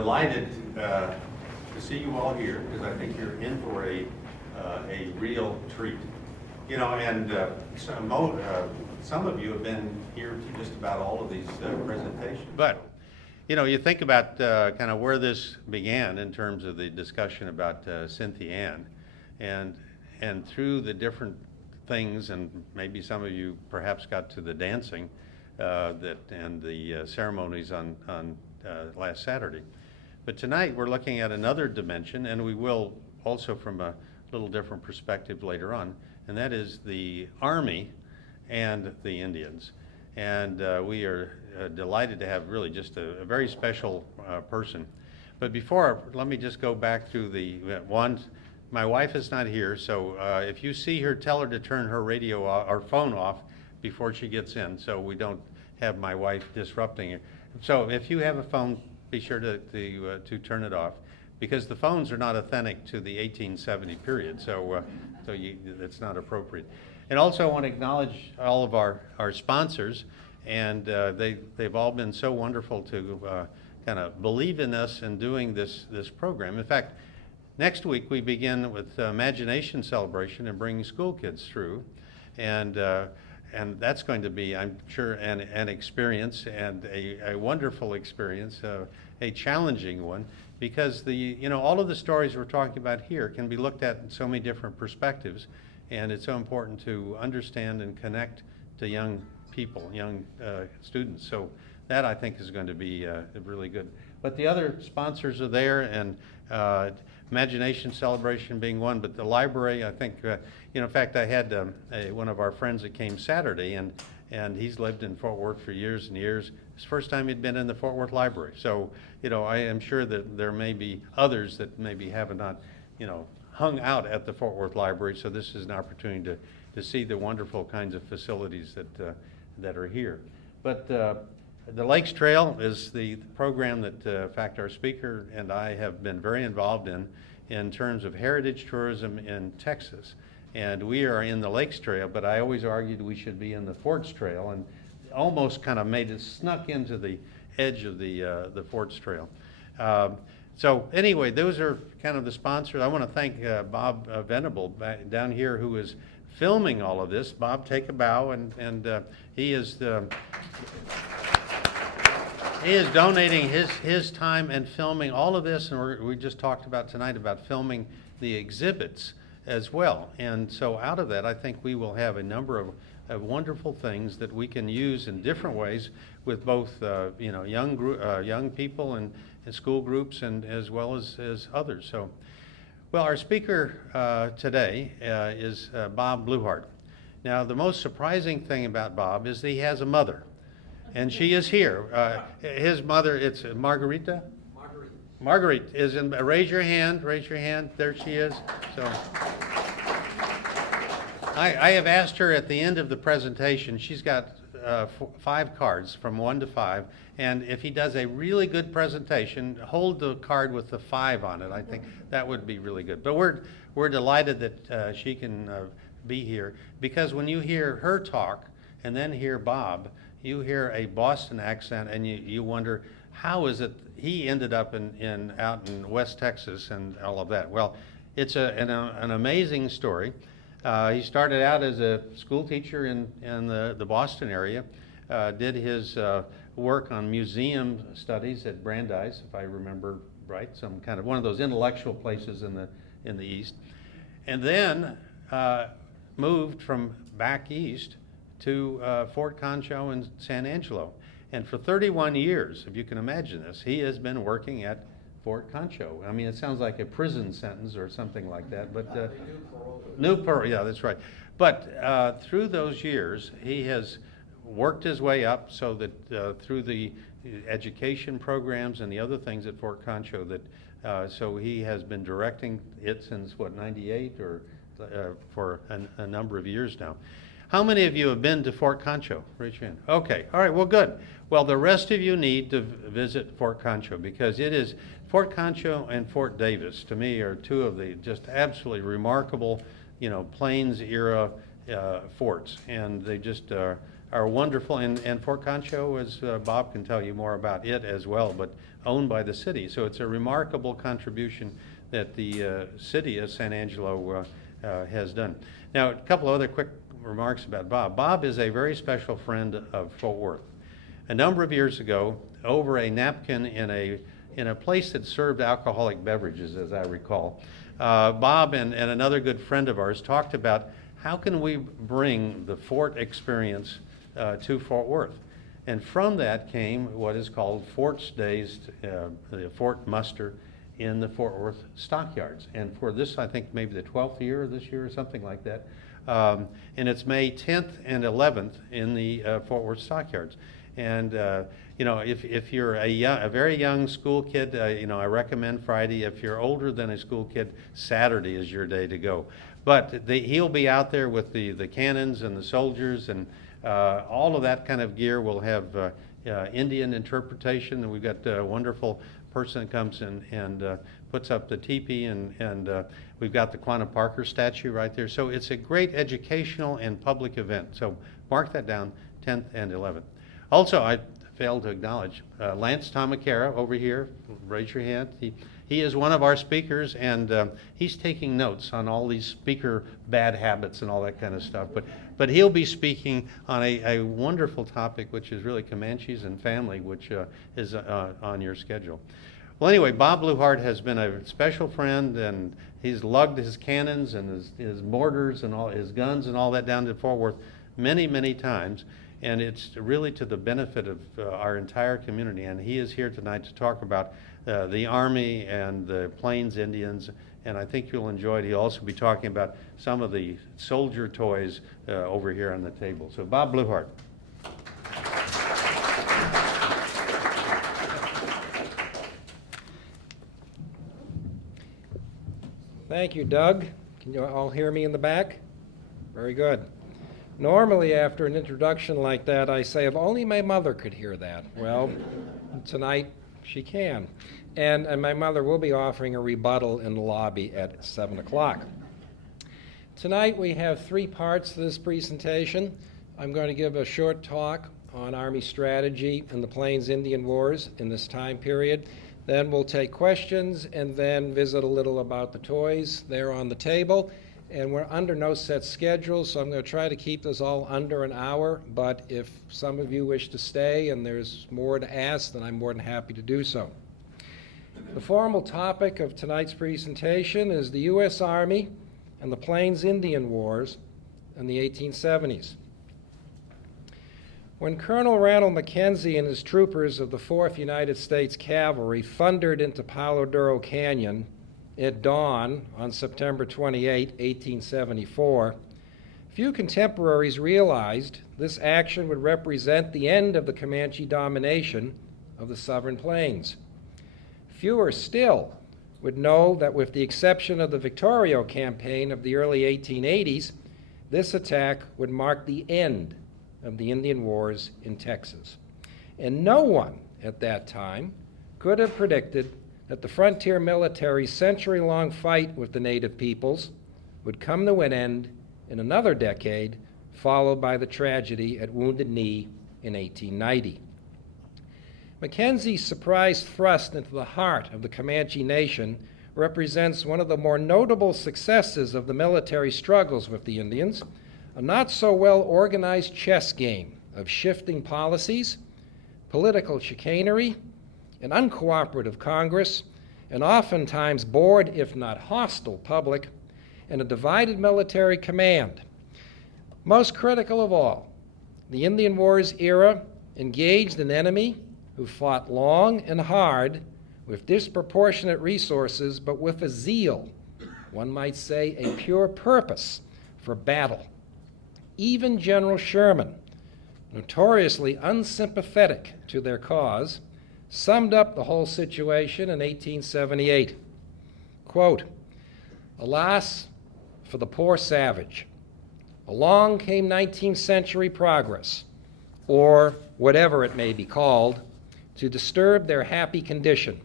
delighted to see you all here because I think you're in for a real treat. You know, and some of you have been here to just about all of these presentations. But, you know, you think about kind of where this began in terms of the discussion about Cynthia Ann, and through the different things, and maybe some of you perhaps got to the dancing and the ceremonies on last Saturday. But tonight we're looking at another dimension, and we will also from a little different perspective later on, and that is the Army and the Indians. And we are delighted to have really just a very special person. But before, let me just go back through the one. My wife is not here, so if you see her, tell her to turn her radio or phone off before she gets in, so we don't have my wife disrupting her. So if you have a phone, be sure to turn it off, because the phones are not authentic to the 1870 period, so it's not appropriate. And also I want to acknowledge all of our sponsors, and they've all been so wonderful to kind of believe in us and doing this program. In fact, next week we begin with Imagination Celebration and bringing school kids through, and that's going to be, I'm sure, an experience, and a wonderful experience, a challenging one, because all of the stories we're talking about here can be looked at in so many different perspectives, and it's so important to understand and connect to young people, young students. So that, I think, is going to be really good. But the other sponsors are there, and Imagination Celebration being one, but the library, I think, in fact, I had one of our friends that came Saturday, and he's lived in Fort Worth for years and years. It's the first time he'd been in the Fort Worth Library. So, I am sure that there may be others that maybe have not, hung out at the Fort Worth Library. So this is an opportunity to see the wonderful kinds of facilities that are here. But the Lakes Trail is the program that, in fact, our speaker and I have been very involved in terms of heritage tourism in Texas. And we are in the Lakes Trail, but I always argued we should be in the Forts Trail, and almost kind of made it snuck into the edge of the Forts Trail. So anyway, those are kind of the sponsors. I want to thank Bob Venable down here, who is filming all of this. Bob, take a bow, and he is donating his time and filming all of this, and we just talked about tonight about filming the exhibits as well. And so out of that, I think we will have a number of wonderful things that we can use in different ways with both young people and school groups, and as well as others. So, well, our speaker today is Bob Bluthardt. Now, the most surprising thing about Bob is that he has a mother. And she is here. His mother, it's Margarita? Marguerite is in, raise your hand, there she is. So, I have asked her at the end of the presentation, she's got 5 cards from 1 to 5, and if he does a really good presentation, hold the card with the 5 on it. I think that would be really good. But we're delighted that she can be here, because when you hear her talk and then hear Bob, you hear a Boston accent, and you wonder, how is it he ended up out in West Texas and all of that? Well, it's an amazing story. He started out as a school teacher in the Boston area, did his work on museum studies at Brandeis, if I remember right, some kind of one of those intellectual places in the East, and then moved from back east to Fort Concho in San Angelo. And for 31 years, if you can imagine this, he has been working at Fort Concho. I mean, it sounds like a prison sentence or something like that, but new parole, yeah, that's right. But through those years, he has worked his way up so that through the education programs and the other things at Fort Concho, that so he has been directing it since, what, 98 or for a number of years now. How many of you have been to Fort Concho? Raise your hand. Okay, all right, well, good. Well, the rest of you need to visit Fort Concho, because it is, Fort Concho and Fort Davis, to me, are 2 of the just absolutely remarkable, Plains era forts, and they just are wonderful, and Fort Concho, as Bob can tell you more about it as well, but owned by the city. So it's a remarkable contribution that the city of San Angelo has done. Now, a couple of other quick remarks about Bob. Bob is a very special friend of Fort Worth. A number of years ago, over a napkin in a place that served alcoholic beverages, as I recall, Bob and another good friend of ours talked about how can we bring the fort experience to Fort Worth. And from that came what is called Fort's Days, the Fort Muster in the Fort Worth stockyards. And for this, I think maybe the 12th year this year or something like that. And it's May 10th and 11th in the Fort Worth stockyards. And you know, if you're a very young school kid, you know, I recommend Friday. If you're older than a school kid, Saturday is your day to go. But he'll be out there with the cannons and the soldiers, and all of that kind of gear. We'll have Indian interpretation, and we've got a wonderful person that comes in and puts up the teepee, and we've got the Quanah Parker statue right there. So it's a great educational and public event. So mark that down, 10th and 11th. Also, I failed to acknowledge Lance Tomacara over here. Raise your hand. He is one of our speakers, and he's taking notes on all these speaker bad habits and all that kind of stuff. But he'll be speaking on a wonderful topic, which is really Comanches and family, which is on your schedule. Well, anyway, Bob Bluthardt has been a special friend, and he's lugged his cannons and his mortars and all his guns and all that down to Fort Worth many, many times. And it's really to the benefit of our entire community. And he is here tonight to talk about the Army and the Plains Indians, and I think you'll enjoy it. He'll also be talking about some of the soldier toys over here on the table. So Bob Bluthardt. Thank you, Doug. Can you all hear me in the back? Very good. Normally, after an introduction like that, I say, if only my mother could hear that. Well, tonight she can. And my mother will be offering a rebuttal in the lobby at 7 o'clock. Tonight we have three parts to this presentation. I'm going to give a short talk on Army strategy in the Plains Indian Wars in this time period. Then we'll take questions and then visit a little about the toys there on the table. And we're under no set schedule, so I'm going to try to keep this all under an hour. But if some of you wish to stay and there's more to ask, then I'm more than happy to do so. The formal topic of tonight's presentation is the U.S. Army and the Plains Indian Wars in the 1870s. When Colonel Randall Mackenzie and his troopers of the 4th United States Cavalry thundered into Palo Duro Canyon at dawn on September 28, 1874, few contemporaries realized this action would represent the end of the Comanche domination of the Southern Plains. Fewer still would know that with the exception of the Victorio campaign of the early 1880s, this attack would mark the end of the Indian Wars in Texas. And no one at that time could have predicted that the frontier military's century-long fight with the native peoples would come to an end in another decade, followed by the tragedy at Wounded Knee in 1890. Mackenzie's surprise thrust into the heart of the Comanche nation represents one of the more notable successes of the military struggles with the Indians, a not-so-well-organized chess game of shifting policies, political chicanery, an uncooperative Congress, an oftentimes bored, if not hostile, public, and a divided military command. Most critical of all, the Indian Wars era engaged an enemy who fought long and hard with disproportionate resources, but with a zeal, one might say a pure purpose for battle. Even General Sherman, notoriously unsympathetic to their cause, summed up the whole situation in 1878. Quote, "Alas for the poor savage. Along came 19th century progress, or whatever it may be called, to disturb their happy condition.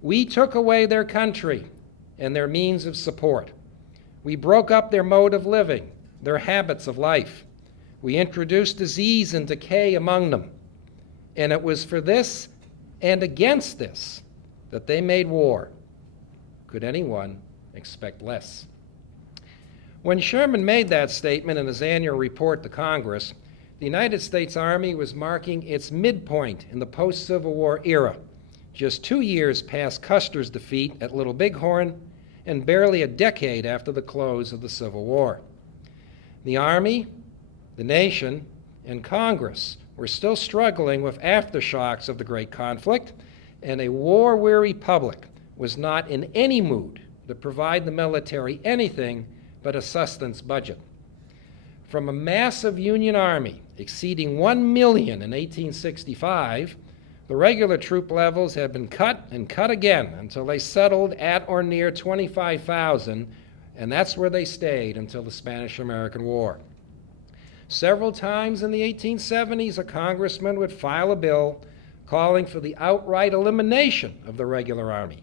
We took away their country and their means of support. We broke up their mode of living, their habits of life. We introduced disease and decay among them. And it was for this and against this that they made war. Could anyone expect less? When Sherman made that statement in his annual report to Congress, the United States Army was marking its midpoint in the post-Civil War era, just 2 years past Custer's defeat at Little Bighorn and barely a decade after the close of the Civil War. The Army, the nation, and Congress were still struggling with aftershocks of the Great Conflict, and a war-weary public was not in any mood to provide the military anything but a sustenance budget. From a massive Union Army exceeding 1 million in 1865, the regular troop levels had been cut and cut again until they settled at or near 25,000, and that's where they stayed until the Spanish-American War. Several times in the 1870s, a congressman would file a bill calling for the outright elimination of the regular army,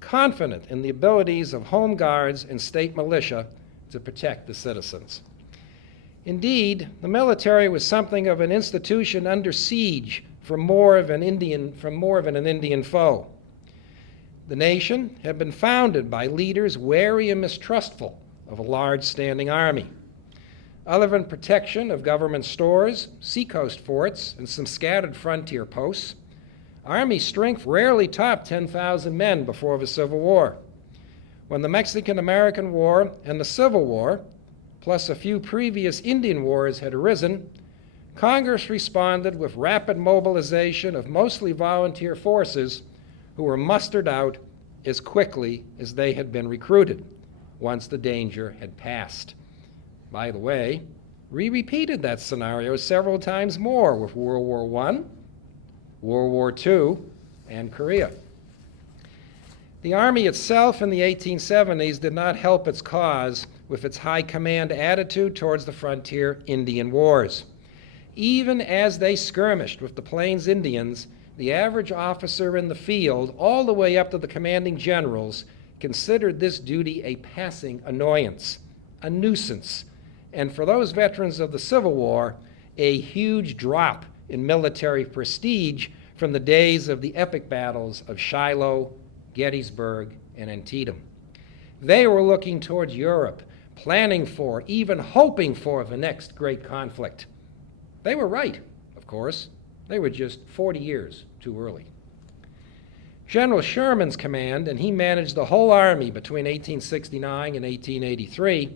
confident in the abilities of home guards and state militia to protect the citizens. Indeed, the military was something of an institution under siege from more of an Indian foe. The nation had been founded by leaders wary and mistrustful of a large standing army. Other than protection of government stores, seacoast forts, and some scattered frontier posts, Army strength rarely topped 10,000 men before the Civil War. When the Mexican-American War and the Civil War, plus a few previous Indian wars, had arisen, Congress responded with rapid mobilization of mostly volunteer forces who were mustered out as quickly as they had been recruited once the danger had passed. By the way, we repeated that scenario several times more with World War I, World War II, and Korea. The Army itself in the 1870s did not help its cause with its high command attitude towards the frontier Indian wars. Even as they skirmished with the Plains Indians, the average officer in the field, all the way up to the commanding generals, considered this duty a passing annoyance, a nuisance, and for those veterans of the Civil War, a huge drop in military prestige from the days of the epic battles of Shiloh, Gettysburg, and Antietam. They were looking towards Europe, planning for, even hoping for the next great conflict. They were right, of course. They were just 40 years too early. General Sherman's command, and he managed the whole Army between 1869 and 1883,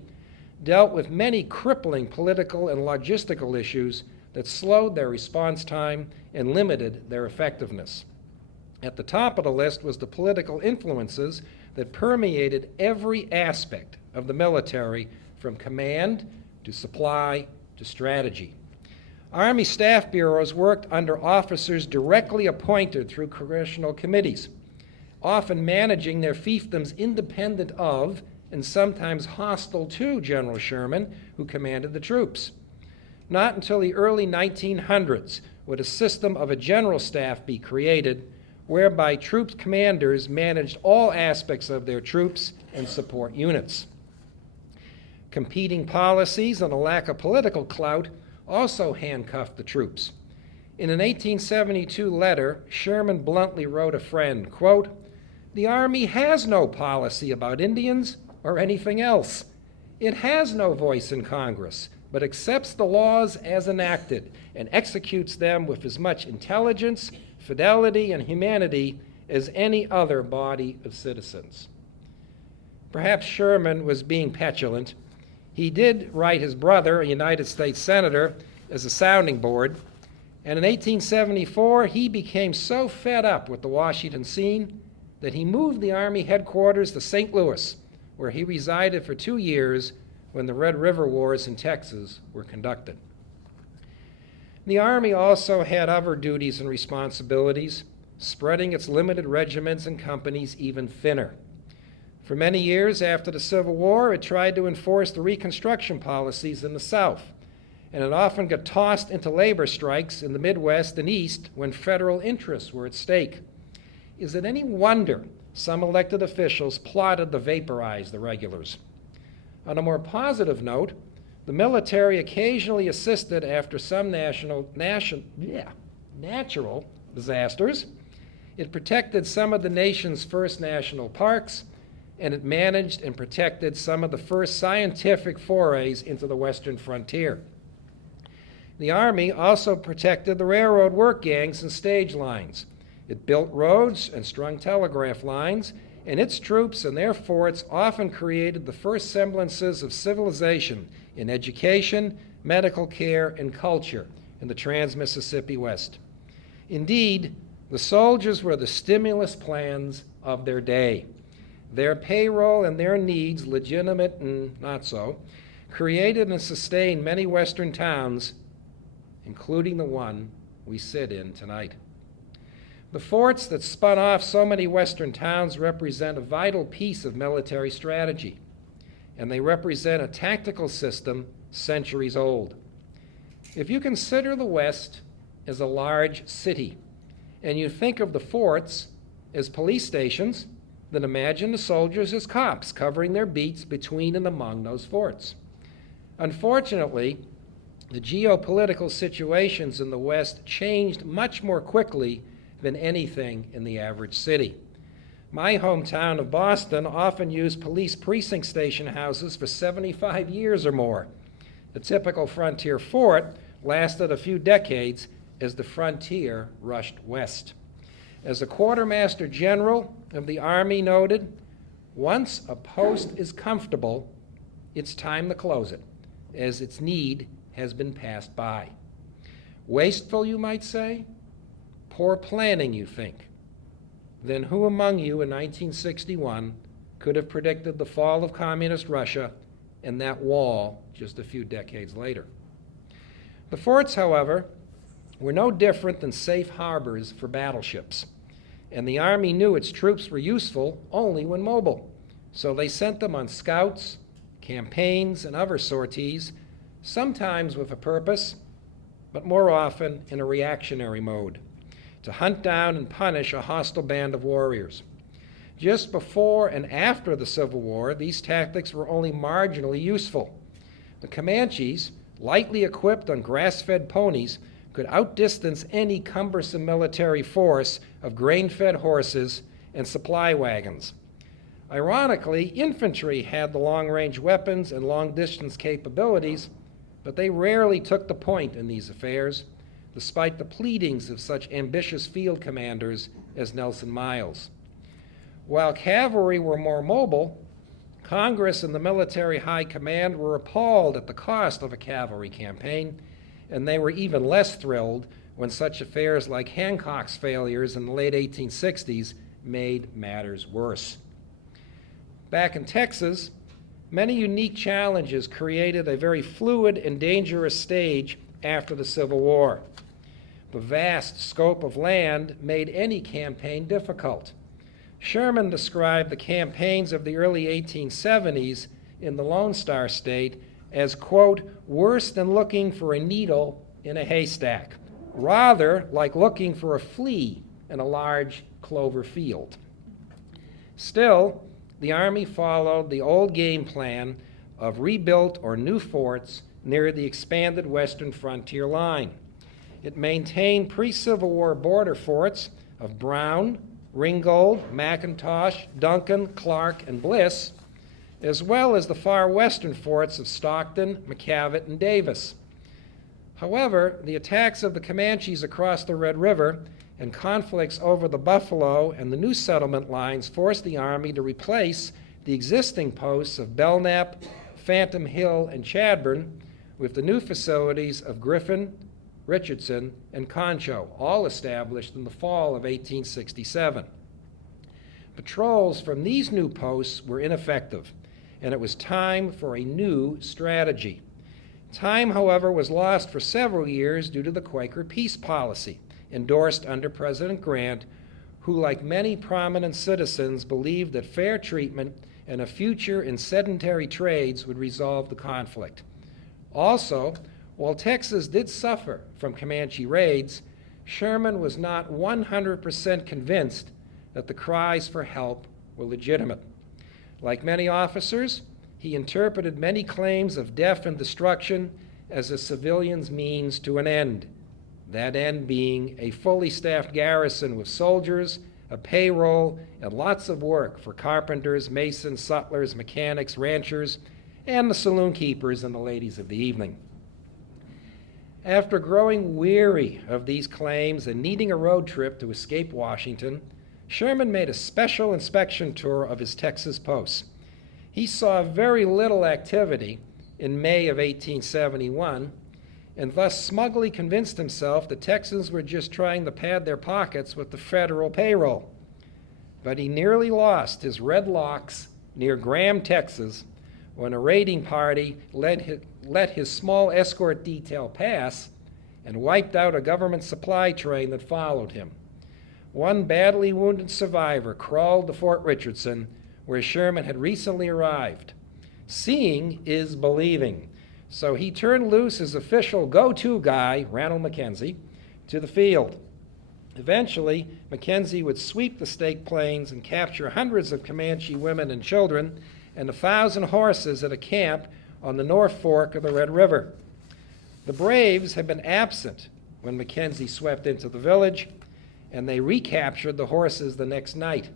dealt with many crippling political and logistical issues that slowed their response time and limited their effectiveness. At the top of the list was the political influences that permeated every aspect of the military, from command to supply to strategy. Army staff bureaus worked under officers directly appointed through congressional committees, often managing their fiefdoms independent of and sometimes hostile to General Sherman, who commanded the troops. Not until the early 1900s would a system of a general staff be created, whereby troop commanders managed all aspects of their troops and support units. Competing policies and a lack of political clout also handcuffed the troops. In an 1872 letter, Sherman bluntly wrote a friend, quote, "The Army has no policy about Indians or anything else. It has no voice in Congress, but accepts the laws as enacted and executes them with as much intelligence, fidelity, and humanity as any other body of citizens." Perhaps Sherman was being petulant. He did write his brother, a United States Senator, as a sounding board, and in 1874 he became so fed up with the Washington scene that he moved the Army headquarters to St. Louis, where he resided for 2 years when the Red River Wars in Texas were conducted. The Army also had other duties and responsibilities, spreading its limited regiments and companies even thinner. For many years after the Civil War, it tried to enforce the Reconstruction policies in the South, and it often got tossed into labor strikes in the Midwest and East when federal interests were at stake. Is it any wonder some elected officials plotted to vaporize the regulars? On a more positive note, The military occasionally assisted after some natural disasters. It protected some of the nation's first national parks, and it managed and protected some of the first scientific forays into the western frontier. The Army also protected the railroad work gangs and stage lines. It built roads and strung telegraph lines, and its troops and their forts often created the first semblances of civilization in education, medical care, and culture in the trans-Mississippi West. Indeed, the soldiers were the stimulus plans of their day. Their payroll and their needs, legitimate and not so, created and sustained many Western towns, including the one we sit in tonight. The forts that spun off so many Western towns represent a vital piece of military strategy, and they represent a tactical system centuries old. If you consider the West as a large city, and you think of the forts as police stations, then imagine the soldiers as cops covering their beats between and among those forts. Unfortunately, the geopolitical situations in the West changed much more quickly than anything in the average city. My hometown of Boston often used police precinct station houses for 75 years or more. The typical frontier fort lasted a few decades as the frontier rushed west. As the quartermaster general of the Army noted, once a post is comfortable, it's time to close it, as its need has been passed by. Wasteful, you might say? Poor planning, you think? Then who among you in 1961 could have predicted the fall of communist Russia and that wall just a few decades later? The forts, however, were no different than safe harbors for battleships, and the Army knew its troops were useful only when mobile, so they sent them on scouts, campaigns, and other sorties, sometimes with a purpose, but more often in a reactionary mode, to hunt down and punish a hostile band of warriors. Just before and after the Civil War, these tactics were only marginally useful. The Comanches, lightly equipped on grass-fed ponies, could outdistance any cumbersome military force of grain-fed horses and supply wagons. Ironically, infantry had the long-range weapons and long-distance capabilities, but they rarely took the point in these affairs, despite the pleadings of such ambitious field commanders as Nelson Miles. While cavalry were more mobile, Congress and the military high command were appalled at the cost of a cavalry campaign, and they were even less thrilled when such affairs like Hancock's failures in the late 1860s made matters worse. Back in Texas, many unique challenges created a very fluid and dangerous stage after the Civil War. The vast scope of land made any campaign difficult. Sherman described the campaigns of the early 1870s in the Lone Star State as, quote, worse than looking for a needle in a haystack, rather like looking for a flea in a large clover field. Still, the Army followed the old game plan of rebuilt or new forts near the expanded western frontier line. It maintained pre-Civil War border forts of Brown, Ringgold, McIntosh, Duncan, Clark, and Bliss, as well as the far western forts of Stockton, McCavitt, and Davis. However, the attacks of the Comanches across the Red River and conflicts over the Buffalo and the new settlement lines forced the Army to replace the existing posts of Belknap, Phantom Hill, and Chadbourne with the new facilities of Griffin, Richardson, and Concho, all established in the fall of 1867. Patrols from these new posts were ineffective, and it was time for a new strategy. Time, however, was lost for several years due to the Quaker peace policy, endorsed under President Grant, who, like many prominent citizens, believed that fair treatment and a future in sedentary trades would resolve the conflict. Also, while Texas did suffer from Comanche raids, Sherman was not 100% convinced that the cries for help were legitimate. Like many officers, he interpreted many claims of death and destruction as a civilian's means to an end, that end being a fully staffed garrison with soldiers, a payroll, and lots of work for carpenters, masons, sutlers, mechanics, ranchers, and the saloon keepers and the ladies of the evening. After growing weary of these claims and needing a road trip to escape Washington, Sherman made a special inspection tour of his Texas posts. He saw very little activity in May of 1871, and thus smugly convinced himself the Texans were just trying to pad their pockets with the federal payroll. But he nearly lost his red locks near Graham, Texas, when a raiding party let his small escort detail pass and wiped out a government supply train that followed him. One badly wounded survivor crawled to Fort Richardson, where Sherman had recently arrived. Seeing is believing, so he turned loose his official go-to guy, Ranald Mackenzie, to the field. Eventually, Mackenzie would sweep the Staked Plains and capture hundreds of Comanche women and children and 1,000 horses at a camp on the North Fork of the Red River. The Braves had been absent when Mackenzie swept into the village, and they recaptured the horses the next night.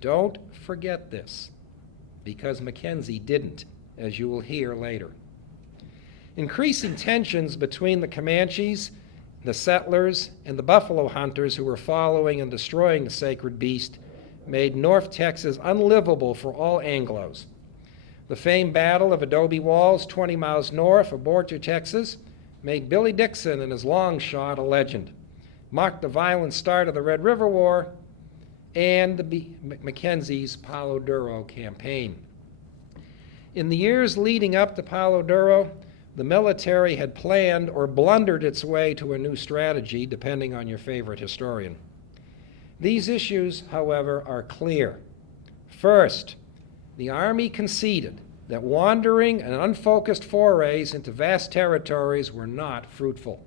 Don't forget this, because Mackenzie didn't, as you will hear later. Increasing tensions between the Comanches, the settlers, and the buffalo hunters who were following and destroying the sacred beast made North Texas unlivable for all Anglos. The famed Battle of Adobe Walls, 20 miles north of Borger, Texas, made Billy Dixon and his long shot a legend, marked the violent start of the Red River War and Mackenzie's Palo Duro campaign. In the years leading up to Palo Duro, the military had planned or blundered its way to a new strategy, depending on your favorite historian. These issues, however, are clear. First, the Army conceded that wandering and unfocused forays into vast territories were not fruitful.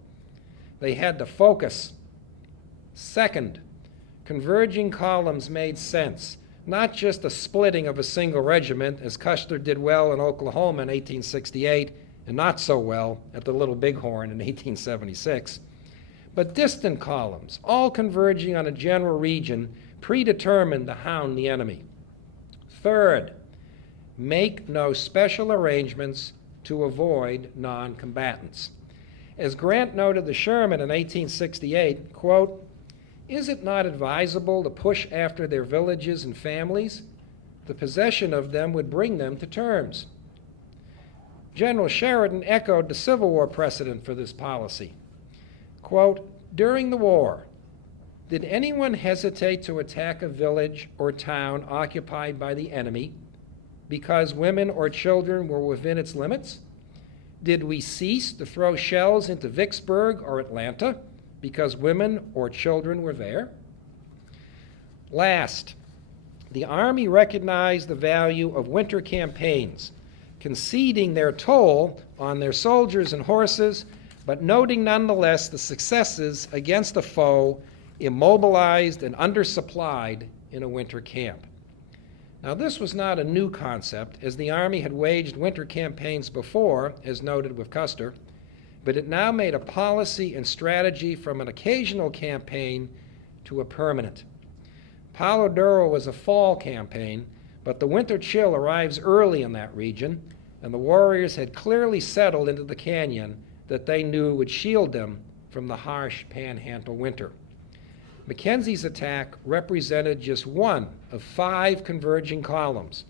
They had to focus. Second, converging columns made sense, not just a splitting of a single regiment, as Custer did well in Oklahoma in 1868 and not so well at the Little Bighorn in 1876, but distant columns, all converging on a general region predetermined to hound the enemy. Third, make no special arrangements to avoid non-combatants. As Grant noted to Sherman in 1868, quote, "Is it not advisable to push after their villages and families? The possession of them would bring them to terms." General Sheridan echoed the Civil War precedent for this policy. Quote, "During the war, did anyone hesitate to attack a village or town occupied by the enemy because women or children were within its limits? Did we cease to throw shells into Vicksburg or Atlanta because women or children were there?" Last, the Army recognized the value of winter campaigns, conceding their toll on their soldiers and horses, but noting nonetheless the successes against a foe immobilized and undersupplied in a winter camp. Now, this was not a new concept, as the Army had waged winter campaigns before, as noted with Custer, but it now made a policy and strategy from an occasional campaign to a permanent. Palo Duro was a fall campaign, but the winter chill arrives early in that region, and the warriors had clearly settled into the canyon that they knew would shield them from the harsh panhandle winter. Mackenzie's attack represented just one of 5 converging columns: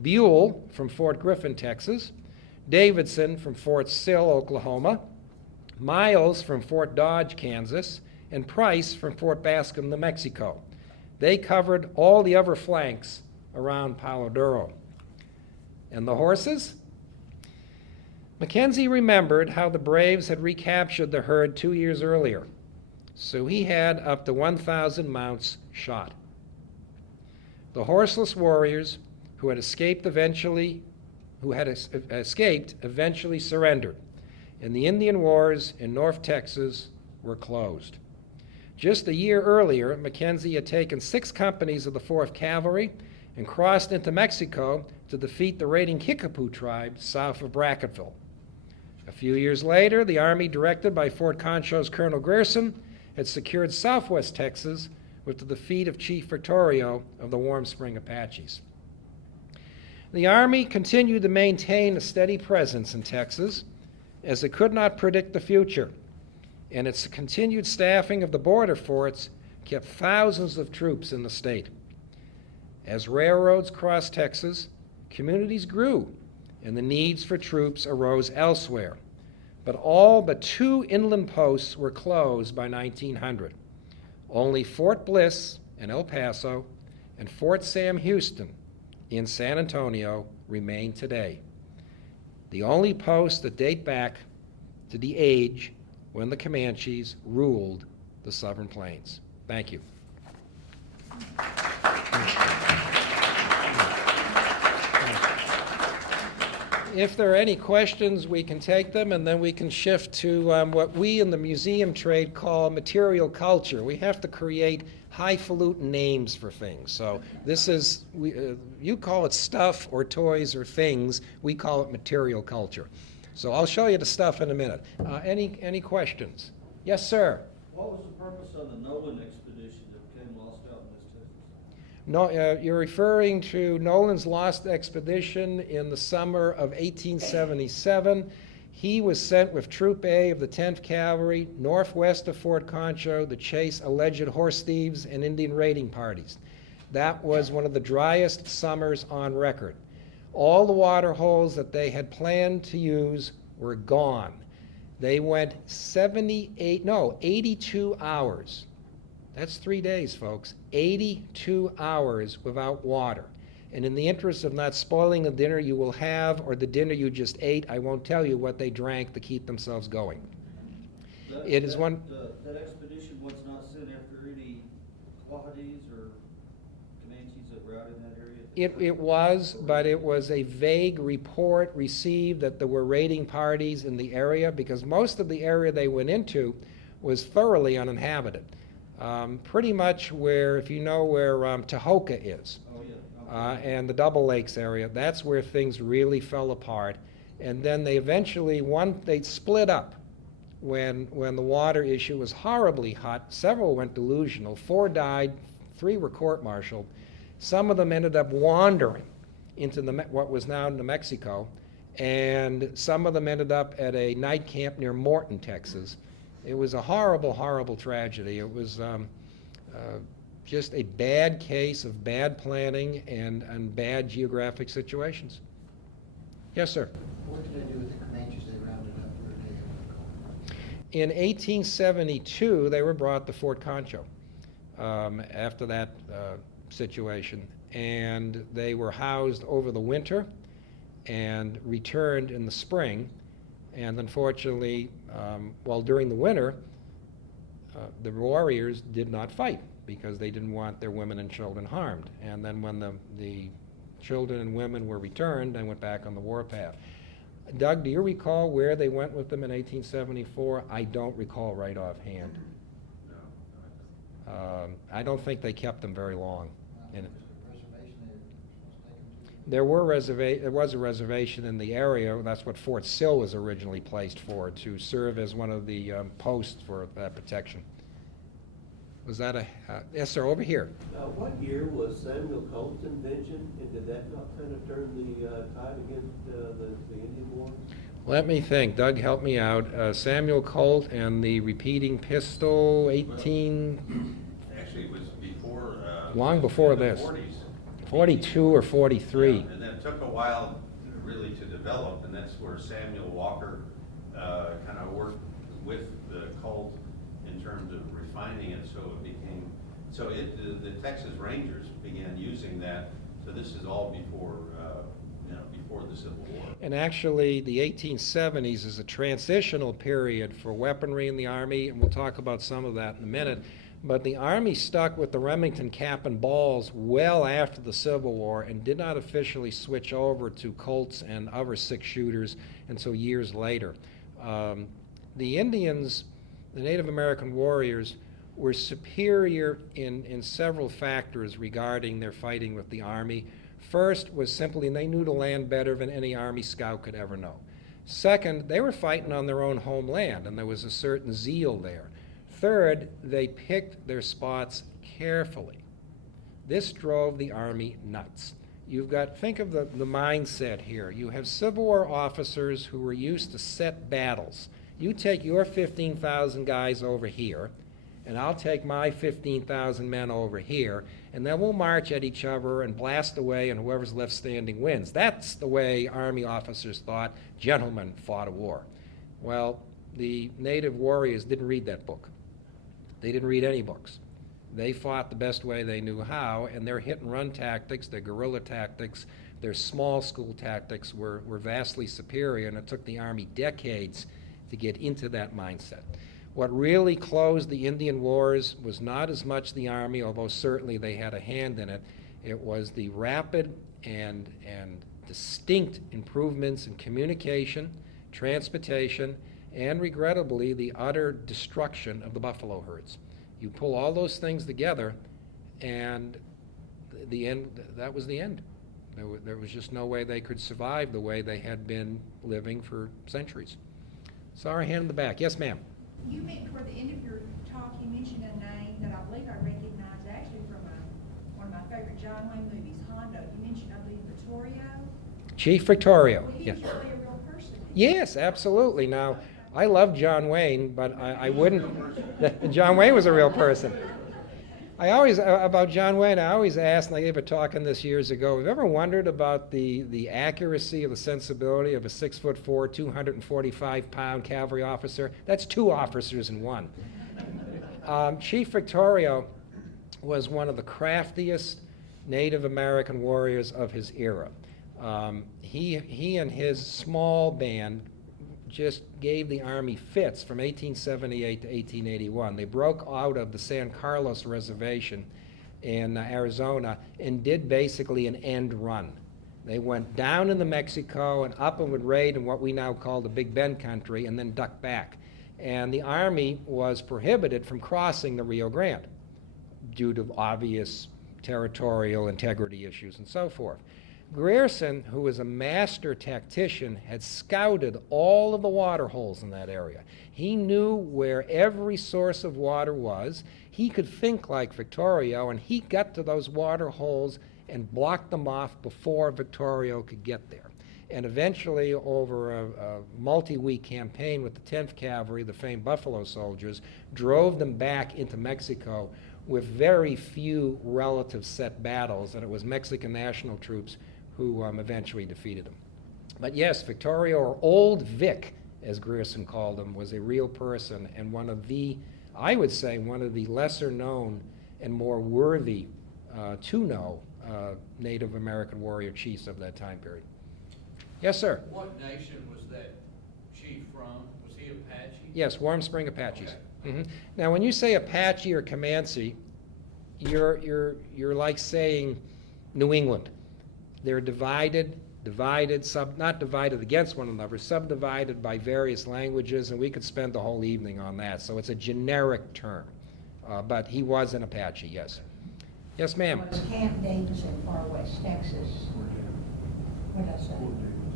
Buell from Fort Griffin, Texas; Davidson from Fort Sill, Oklahoma; Miles from Fort Dodge, Kansas; and Price from Fort Bascom, New Mexico. They covered all the other flanks around Palo Duro. And the horses? Mackenzie remembered how the Braves had recaptured the herd 2 years earlier, so he had up to 1,000 mounts shot. The horseless warriors who had escaped eventually surrendered, and the Indian Wars in North Texas were closed. Just a year earlier, Mackenzie had taken 6 companies of the 4th Cavalry and crossed into Mexico to defeat the raiding Kickapoo tribe south of Brackettville. A few years later, the Army, directed by Fort Concho's Colonel Grierson, had secured southwest Texas with the defeat of Chief Vittorio of the Warm Spring Apaches. The Army continued to maintain a steady presence in Texas, as it could not predict the future, and its continued staffing of the border forts kept thousands of troops in the state. As railroads crossed Texas, communities grew, and the needs for troops arose elsewhere. But all but 2 inland posts were closed by 1900. Only Fort Bliss in El Paso and Fort Sam Houston in San Antonio remain today, the only posts that date back to the age when the Comanches ruled the Southern Plains. Thank you. If there are any questions, we can take them, and then we can shift to what we in the museum trade call material culture. We have to create highfalutin names for things. So this is, you call it stuff or toys or things, we call it material culture. So I'll show you the stuff in a minute. Any questions? Yes, sir. What was the purpose of the Nolan expedition that became lost out in West Texas? No, you're referring to Nolan's lost expedition in the summer of 1877. He was sent with Troop A of the 10th Cavalry northwest of Fort Concho to chase alleged horse thieves and Indian raiding parties. That was one of the driest summers on record. All the water holes that they had planned to use were gone. They went 82 hours. That's 3 days, folks. 82 hours without water. And in the interest of not spoiling the dinner you will have or the dinner you just ate, I won't tell you what they drank to keep themselves going. That expedition was not sent after any Quahadees or Comanches that were out in that area? It was, but it was a vague report received that there were raiding parties in the area, because most of the area they went into was thoroughly uninhabited. Pretty much where, if you know where Tahoka is, and the Double Lakes area, that's where things really fell apart. And then they eventually, they split up when the water issue was horribly hot. Several went delusional. 4 died, 3 were court-martialed. Some of them ended up wandering into what was now New Mexico, and some of them ended up at a night camp near Morton, Texas. It was a horrible, horrible tragedy. It was just a bad case of bad planning and bad geographic situations. Yes, sir? What did they do with the Comanches they rounded up? Where did they go? In 1872, they were brought to Fort Concho after that situation, and they were housed over the winter and returned in the spring. And unfortunately, during the winter, the warriors did not fight because they didn't want their women and children harmed. And then when the children and women were returned, they went back on the warpath. Doug, do you recall where they went with them in 1874? I don't recall right offhand. No. I don't think they kept them very long. There was a reservation in the area. That's what Fort Sill was originally placed for, to serve as one of the posts for that protection. Was that a yes, sir? Over here. What year was Samuel Colt's invention, and did that not kind of turn the tide against the Indian War? Let me think. Doug, help me out. Samuel Colt and the repeating pistol, 18. Actually, it was before. Long before this. 40s. 42 or 43. Yeah, and then it took a while really to develop, and that's where Samuel Walker kind of worked with the Colt in terms of refining it, so it became, the Texas Rangers began using that, so this is all before, before the Civil War. And actually, the 1870s is a transitional period for weaponry in the Army, and we'll talk about some of that in a minute. But the Army stuck with the Remington cap and balls well after the Civil War and did not officially switch over to Colts and other six-shooters until years later. The Indians, the Native American warriors, were superior in several factors regarding their fighting with the Army. First was simply they knew the land better than any Army scout could ever know. Second, they were fighting on their own homeland, and there was a certain zeal there. Third, they picked their spots carefully. This drove the Army nuts. You've got, think of the mindset here. You have Civil War officers who were used to set battles. You take your 15,000 guys over here, and I'll take my 15,000 men over here, and then we'll march at each other and blast away, and whoever's left standing wins. That's the way Army officers thought gentlemen fought a war. Well, the native warriors didn't read that book. They didn't read any books. They fought the best way they knew how, and their hit-and-run tactics, their guerrilla tactics, their small school tactics were vastly superior, and it took the Army decades to get into that mindset. What really closed the Indian Wars was not as much the Army, although certainly they had a hand in it. It was the rapid and distinct improvements in communication, transportation, and regrettably the utter destruction of the buffalo herds. You pull all those things together, and the end, that was the end. There was just no way they could survive the way they had been living for centuries. Sorry, hand in the back. Yes, ma'am. You toward the end of your talk, you mentioned a name that I believe I recognized actually from one of my favorite John Wayne movies, Hondo. You mentioned, I believe, Vittorio. Chief Victorio. Well, he Yes. was really a real person. Yes, absolutely. Now, I love John Wayne, but I wouldn't. John Wayne was a real person. I always, about John Wayne, I always asked, and I gave a talk on this years ago, have you ever wondered about the accuracy of the sensibility of a 6'4", 245-pound cavalry officer? That's two officers in one. Chief Victorio was one of the craftiest Native American warriors of his era. He and his small band just gave the Army fits from 1878 to 1881. They broke out of the San Carlos Reservation in Arizona and did basically an end run. They went down into Mexico and up and would raid in what we now call the Big Bend country and then duck back. And the Army was prohibited from crossing the Rio Grande due to obvious territorial integrity issues and so forth. Grierson, who was a master tactician, had scouted all of the water holes in that area. He knew where every source of water was. He could think like Victorio, and he got to those water holes and blocked them off before Victorio could get there. And eventually, over a multi-week campaign with the 10th Cavalry, the famed Buffalo Soldiers, drove them back into Mexico with very few relative set battles, and it was Mexican national troops who eventually defeated him. But yes, Victorio, or Old Vic, as Grierson called him, was a real person and one of the, I would say, one of the lesser known and more worthy to know Native American warrior chiefs of that time period. Yes, sir? What nation was that chief from? Was he Apache? Yes, Warm Spring Apaches. Okay. Now, when you say Apache or Comanche, you're like saying New England. They're divided, not divided against one another, subdivided by various languages, and we could spend the whole evening on that. So it's a generic term. But he was an Apache, yes. Yes, ma'am. Was Camp Davis in far west Texas? What did I say?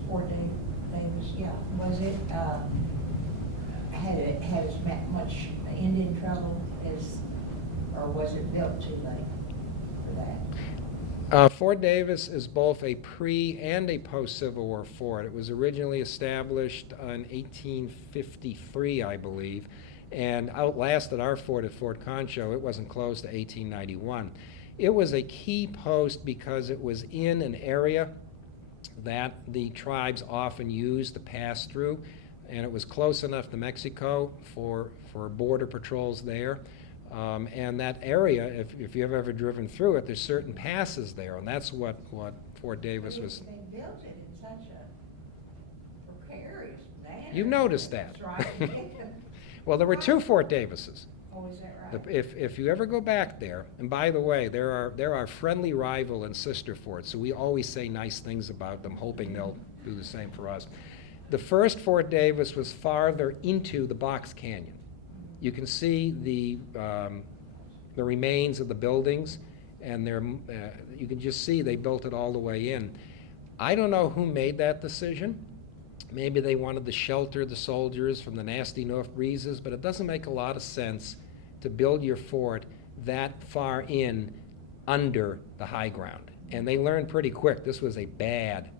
Fort Davis, yeah. Was it, had as much Indian trouble as, or was it built too late for that? Fort Davis is both a pre- and a post-Civil War fort. It was originally established in 1853, I believe, and outlasted our fort at Fort Concho. It wasn't closed to 1891. It was a key post because it was in an area that the tribes often used to pass through, and it was close enough to Mexico for border patrols there. And that area, if you've ever driven through it, there's certain passes there, and that's what Fort Davis was. They built it in such a precarious manner. You noticed that. That's right. Well, there were two Fort Davises. Oh, is that right? If you ever go back there, and by the way, there are friendly rival and sister forts, so we always say nice things about them, hoping they'll do the same for us. The first Fort Davis was farther into the Box Canyon. You can see the remains of the buildings, and you can just see they built it all the way in. I don't know who made that decision. Maybe they wanted to shelter the soldiers from the nasty north breezes, but it doesn't make a lot of sense to build your fort that far in under the high ground. And they learned pretty quick, this was a bad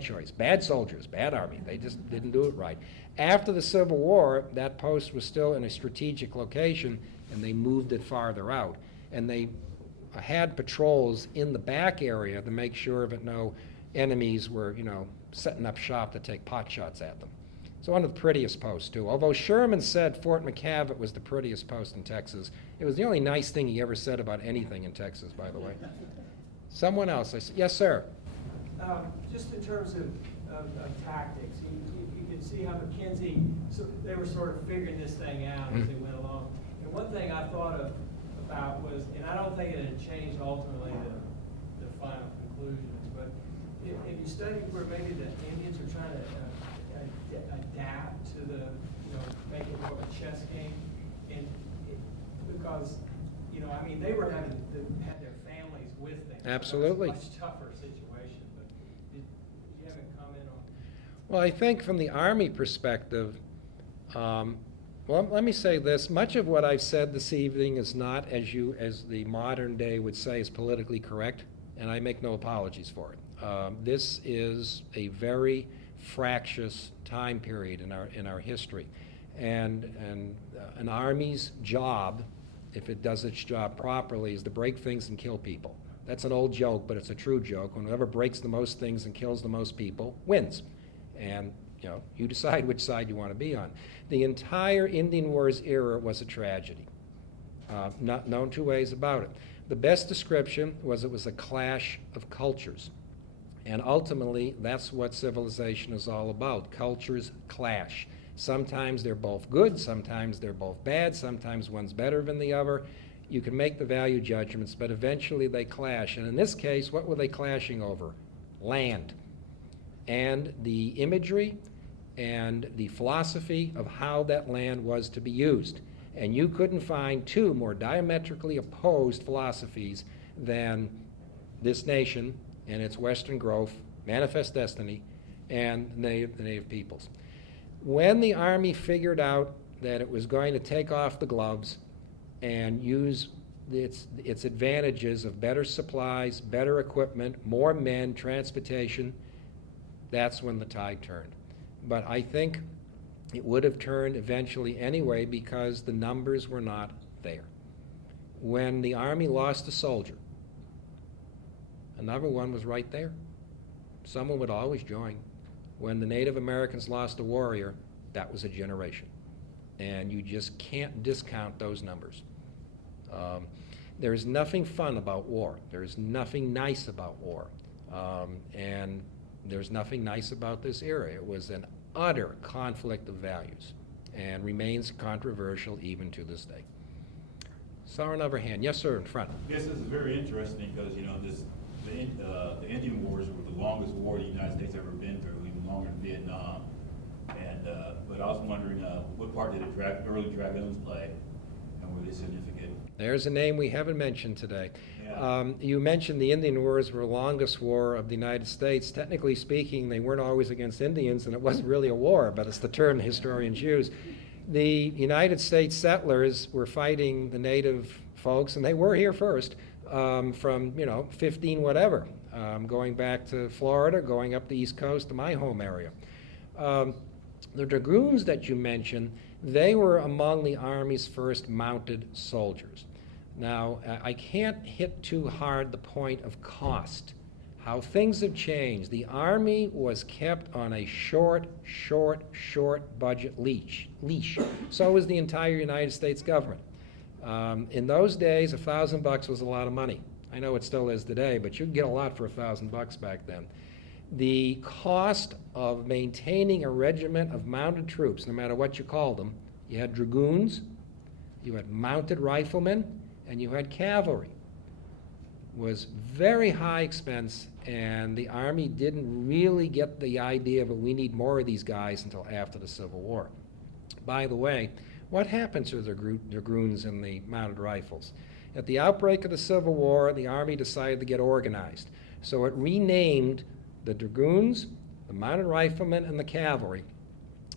choice. Bad soldiers, bad army. They just didn't do it right. After the Civil War, that post was still in a strategic location, and they moved it farther out. And they had patrols in the back area to make sure that no enemies were, setting up shop to take pot shots at them. It's one of the prettiest posts, too. Although Sherman said Fort McCavitt was the prettiest post in Texas, it was the only nice thing he ever said about anything in Texas, by the way. Someone else. Yes, sir. Just in terms of tactics, you can see how McKenzie, so they were sort of figuring this thing out as they went along. And one thing I thought about was, and I don't think it had changed ultimately the final conclusions, but if you study where maybe the Indians are trying to adapt to make it more of a chess game, and because, they were had their families with them. Absolutely. So it was a much tougher situation, but did you have a comment on? Well, I think from the Army perspective, well, let me say this. Much of what I've said this evening is not, as the modern day would say, is politically correct, and I make no apologies for it. This is a very fractious time period in our history, and an Army's job, if it does its job properly, is to break things and kill people. That's an old joke, but it's a true joke. Whoever breaks the most things and kills the most people wins. And you decide which side you want to be on. The entire Indian Wars era was a tragedy. Not known two ways about it. The best description was it was a clash of cultures. And ultimately, that's what civilization is all about. Cultures clash. Sometimes they're both good, sometimes they're both bad, sometimes one's better than the other. You can make the value judgments, but eventually they clash. And in this case, what were they clashing over? Land. And the imagery and the philosophy of how that land was to be used. And you couldn't find two more diametrically opposed philosophies than this nation and its Western growth, manifest destiny, and the native peoples. When the Army figured out that it was going to take off the gloves and use its advantages of better supplies, better equipment, more men, transportation, that's when the tide turned. But I think it would have turned eventually anyway because the numbers were not there. When the Army lost a soldier, another one was right there. Someone would always join. When the Native Americans lost a warrior, that was a generation. And you just can't discount those numbers. There's nothing fun about war. There's nothing nice about war. And there's nothing nice about this era. It was an utter conflict of values and remains controversial even to this day. Saw another hand. Yes, sir, in front. Yes, this is very interesting because, the Indian Wars were the longest war the United States ever been through, even longer than Vietnam. And, but I was wondering, what part did the early dragoons play, and were they significant? There's a name we haven't mentioned today. Yeah. You mentioned the Indian Wars were the longest war of the United States. Technically speaking, they weren't always against Indians, and it wasn't really a war, but it's the term historians use. The United States settlers were fighting the native folks, and they were here first, from 15 whatever, going back to Florida, going up the East Coast to my home area. The dragoons that you mentioned, they were among the Army's first mounted soldiers. Now, I can't hit too hard the point of cost, how things have changed. The Army was kept on a short budget leash. So was the entire United States government. In those days, $1,000 was a lot of money. I know it still is today, but you could get a lot for $1,000 back then. The cost of maintaining a regiment of mounted troops, no matter what you called them, you had dragoons, you had mounted riflemen, and you had cavalry, was very high expense, and the Army didn't really get the idea that we need more of these guys until after the Civil War. By the way, what happened to the dragoons and the mounted rifles? At the outbreak of the Civil War, the Army decided to get organized. So it renamed the Dragoons, the Mounted Riflemen, and the Cavalry.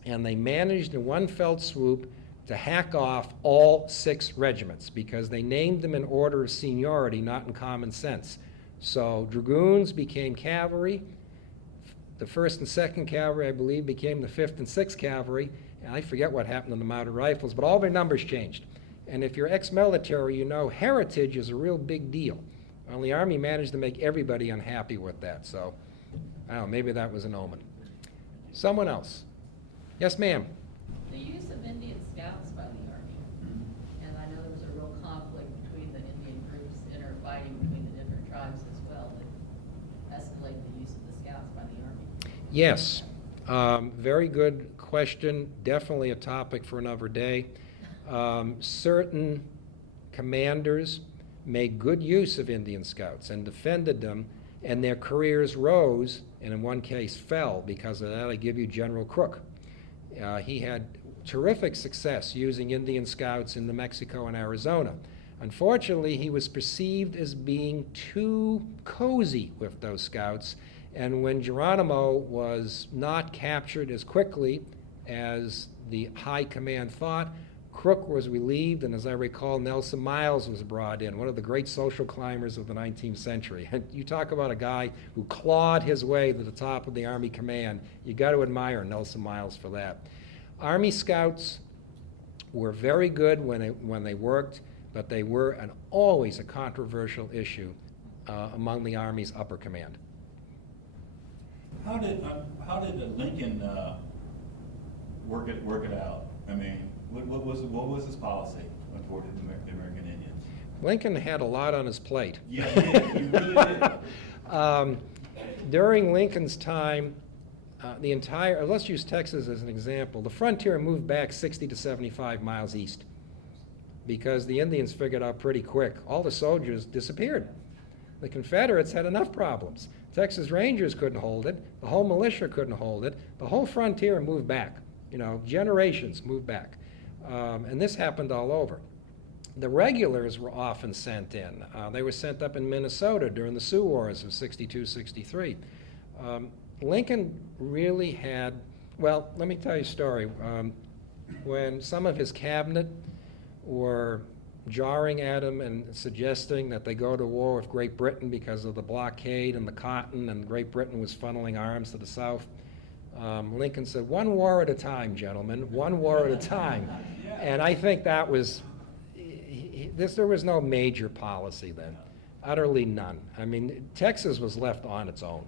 And they managed in one fell swoop to hack off all 6 regiments because they named them in order of seniority, not in common sense. So Dragoons became Cavalry. The 1st and 2nd Cavalry, I believe, became the 5th and 6th Cavalry. And I forget what happened to the Mounted Rifles, but all their numbers changed. And if you're ex-military, you know heritage is a real big deal. Well, the Army managed to make everybody unhappy with that. So, I don't know, maybe that was an omen. Someone else. Yes, ma'am. The use of Indian scouts by the Army, and I know there was a real conflict between the Indian groups, fighting between the different tribes as well, that escalate the use of the scouts by the Army. Yes, very good question. Definitely a topic for another day. Certain commanders made good use of Indian scouts and defended them, and their careers rose, and in one case fell because of that. I give you General Crook. He had terrific success using Indian scouts in New Mexico and Arizona. Unfortunately, he was perceived as being too cozy with those scouts, and when Geronimo was not captured as quickly as the high command thought, Crook was relieved, and as I recall, Nelson Miles was brought in, one of the great social climbers of the 19th century. And you talk about a guy who clawed his way to the top of the Army command. You got to admire Nelson Miles for that. Army Scouts were very good when they worked, but they were always a controversial issue among the Army's upper command. How did Lincoln work it out? I mean, what was his policy toward the American Indians? Lincoln had a lot on his plate. Yeah, he really did. During Lincoln's time, let's use Texas as an example, the frontier moved back 60 to 75 miles east because the Indians figured out pretty quick, all the soldiers disappeared. The Confederates had enough problems. Texas Rangers couldn't hold it, the whole militia couldn't hold it, the whole frontier moved back. Generations moved back. And this happened all over. The regulars were often sent in. They were sent up in Minnesota during the Sioux Wars of 62, 63. Lincoln really had, well, let me tell you a story. When some of his cabinet were jarring at him and suggesting that they go to war with Great Britain because of the blockade and the cotton, and Great Britain was funneling arms to the South, Lincoln said, "One war at a time, gentlemen, one war at a time." And I think that was, there was no major policy then, utterly none. I mean, Texas was left on its own.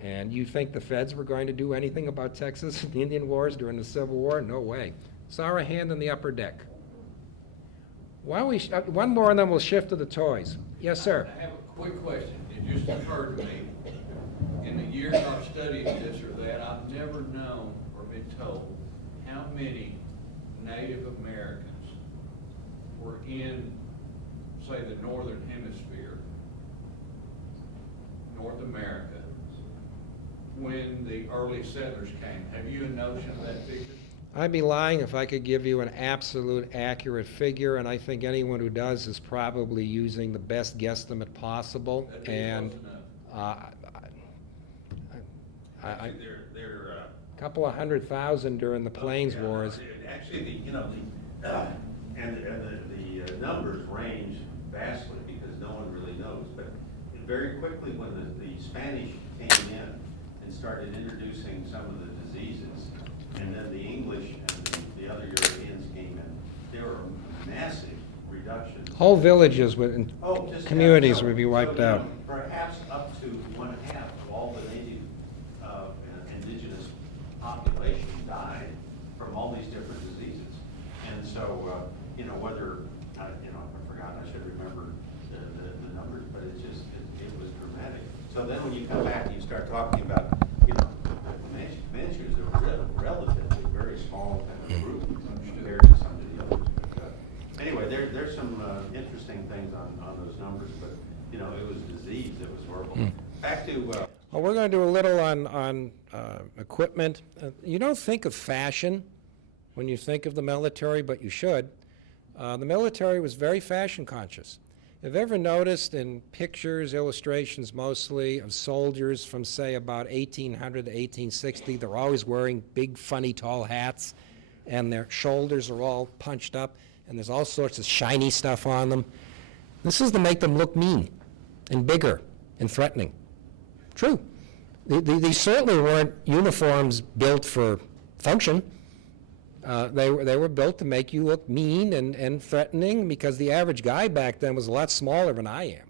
And you think the feds were going to do anything about Texas in the Indian Wars during the Civil War? No way. Saw a hand in the upper deck. Why don't we, one more and then we'll shift to the toys. Yes, sir. I have a quick question. It just occurred to me. In the years I've studied this or that, I've never known or been told how many Native Americans were in, say, the northern hemisphere, North America, when the early settlers came. Have you a notion of that figure? I'd be lying if I could give you an absolute accurate figure, and I think anyone who does is probably using the best guesstimate possible. That'd be And close enough. They're a couple of 100,000 during the Plains Wars. Actually, the numbers range vastly because no one really knows. But very quickly, when the Spanish came in and started introducing some of the diseases, and then the English and the other Europeans came in, there were massive reductions. Whole villages would, communities would be wiped out. Perhaps up to 1/2 of all the native indigenous population died from all these different diseases. And so, whether, I forgot, I should remember the numbers, but it was dramatic. So then when you come back and you start talking about, the Comanches, they were relatively very small kind of group compared to some of the others. But, anyway, there's some interesting things on those numbers, but, it was disease, it was horrible. Back to... Well, we're going to do a little on equipment. You don't think of fashion when you think of the military, but you should. The military was very fashion conscious. Have you ever noticed in pictures, illustrations mostly, of soldiers from, say, about 1800 to 1860, they're always wearing big, funny, tall hats, and their shoulders are all punched up, and there's all sorts of shiny stuff on them? This is to make them look mean and bigger and threatening. True. These certainly weren't uniforms built for function. They were built to make you look mean and threatening, because the average guy back then was a lot smaller than I am.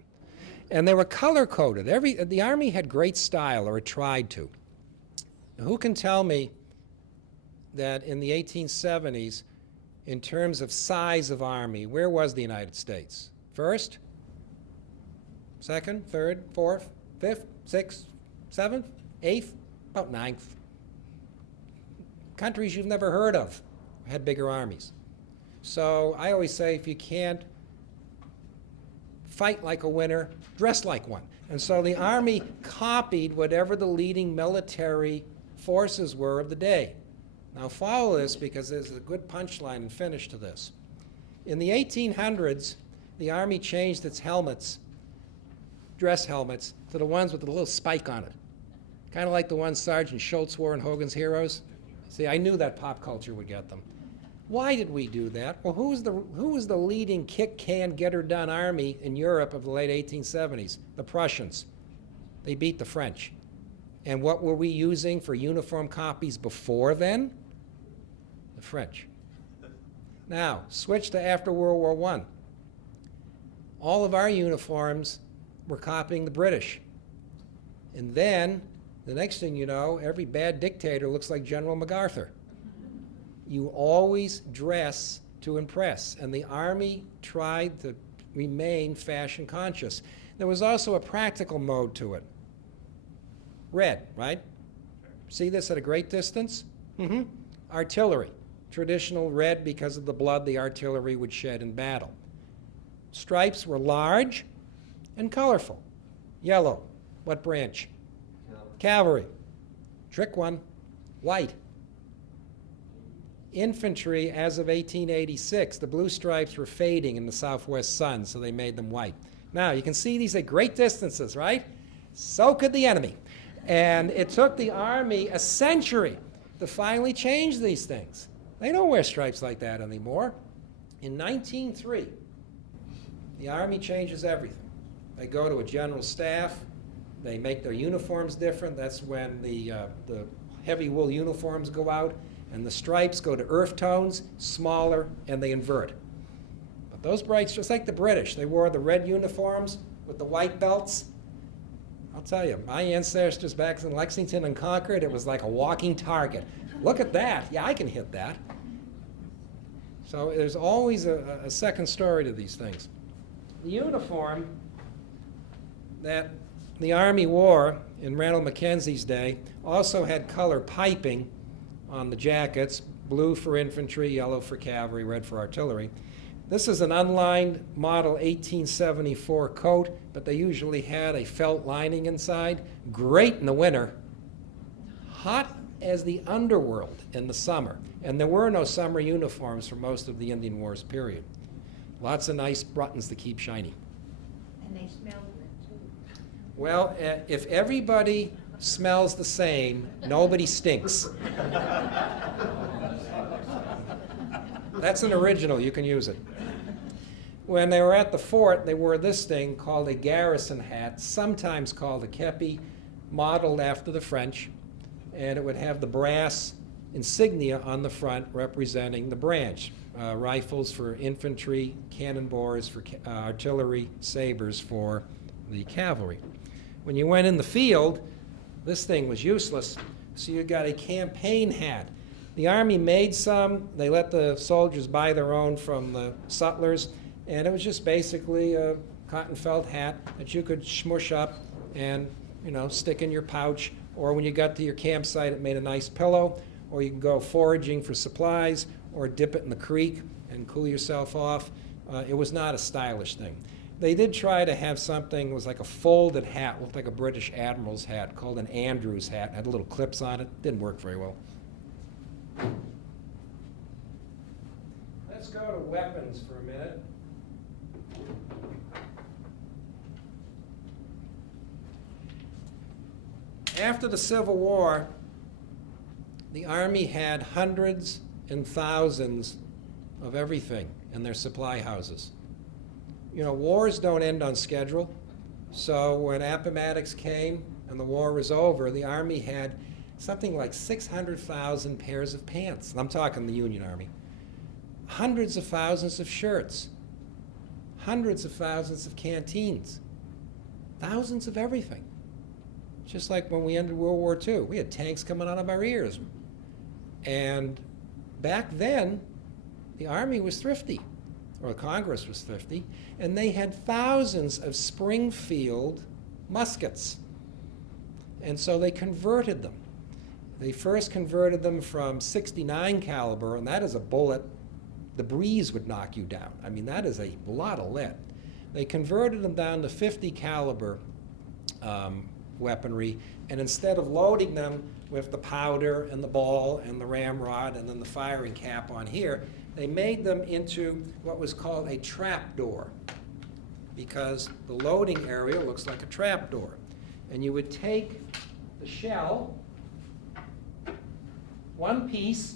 And they were color-coded. The Army had great style, or it tried to. Now, who can tell me that in the 1870s, in terms of size of Army, where was the United States? First? Second? Third? Fourth? Fifth? Sixth? Seventh? Eighth? About ninth. Countries you've never heard of had bigger armies. So I always say, if you can't fight like a winner, dress like one. And so the Army copied whatever the leading military forces were of the day. Now follow this, because there's a good punchline and finish to this. In the 1800s, the Army changed its helmets, dress helmets, to the ones with the little spike on it. Kind of like the ones Sergeant Schultz wore in Hogan's Heroes. See, I knew that pop culture would get them. Why did we do that? Well, who was the leading kick-can-get-her-done army in Europe of the late 1870s? The Prussians. They beat the French. And what were we using for uniform copies before then? The French. Now, switch to after World War I. All of our uniforms were copying the British. And then, the next thing you know, every bad dictator looks like General MacArthur. You always dress to impress, and the Army tried to remain fashion conscious. There was also a practical mode to it. Red, right? See this at a great distance? Artillery. Traditional red because of the blood the artillery would shed in battle. Stripes were large and colorful. Yellow. What branch? Cavalry. Trick one. White. Infantry, as of 1886, the blue stripes were fading in the southwest sun, so they made them white. Now, you can see these at great distances, right? So could the enemy. And it took the Army a century to finally change these things. They don't wear stripes like that anymore. In 1903, the Army changes everything. They go to a general staff. They make their uniforms different. That's when the heavy wool uniforms go out, and the stripes go to earth tones, smaller, and they invert. But those brights, just like the British, they wore the red uniforms with the white belts. I'll tell you, my ancestors back in Lexington and Concord, it was like a walking target. Look at that. Yeah, I can hit that. So there's always a second story to these things. The uniform that the Army wore in Randall Mackenzie's day also had color piping on the jackets, blue for infantry, yellow for cavalry, red for artillery. This is an unlined model 1874 coat, but they usually had a felt lining inside. Great in the winter, hot as the underworld in the summer. And there were no summer uniforms for most of the Indian Wars period. Lots of nice buttons to keep shiny. And they smell good too. Well, if everybody smells the same, nobody stinks. That's an original, you can use it. When they were at the fort, they wore this thing called a garrison hat, sometimes called a kepi, modeled after the French, and it would have the brass insignia on the front representing the branch. Rifles for infantry, cannonballs for artillery, sabers for the cavalry. When you went in the field, this thing was useless, so you got a campaign hat. The Army made some. They let the soldiers buy their own from the sutlers, and it was just basically a cotton felt hat that you could smush up and, stick in your pouch, or when you got to your campsite, it made a nice pillow, or you can go foraging for supplies, or dip it in the creek and cool yourself off. It was not a stylish thing. They did try to have something, it was like a folded hat, looked like a British admiral's hat, called an Andrews hat, had little clips on it, didn't work very well. Let's let's go to weapons for a minute. After the Civil War, the Army had hundreds and thousands of everything in their supply houses. You know, wars don't end on schedule. So when Appomattox came and the war was over, the Army had something like 600,000 pairs of pants. And I'm talking the Union Army. Hundreds of thousands of shirts. Hundreds of thousands of canteens. Thousands of everything. Just like when we ended World War II. We had tanks coming out of our ears. And back then, the Army was thrifty, or Congress was thrifty, and they had thousands of Springfield muskets. And so they converted them. They first converted them from 69 caliber, and that is a bullet the breeze would knock you down. I mean, that is a lot of lead. They converted them down to 50 caliber weaponry, and instead of loading them with the powder and the ball and the ramrod and then the firing cap on here, they made them into what was called a trap door, because the loading area looks like a trap door. And you would take the shell, one piece,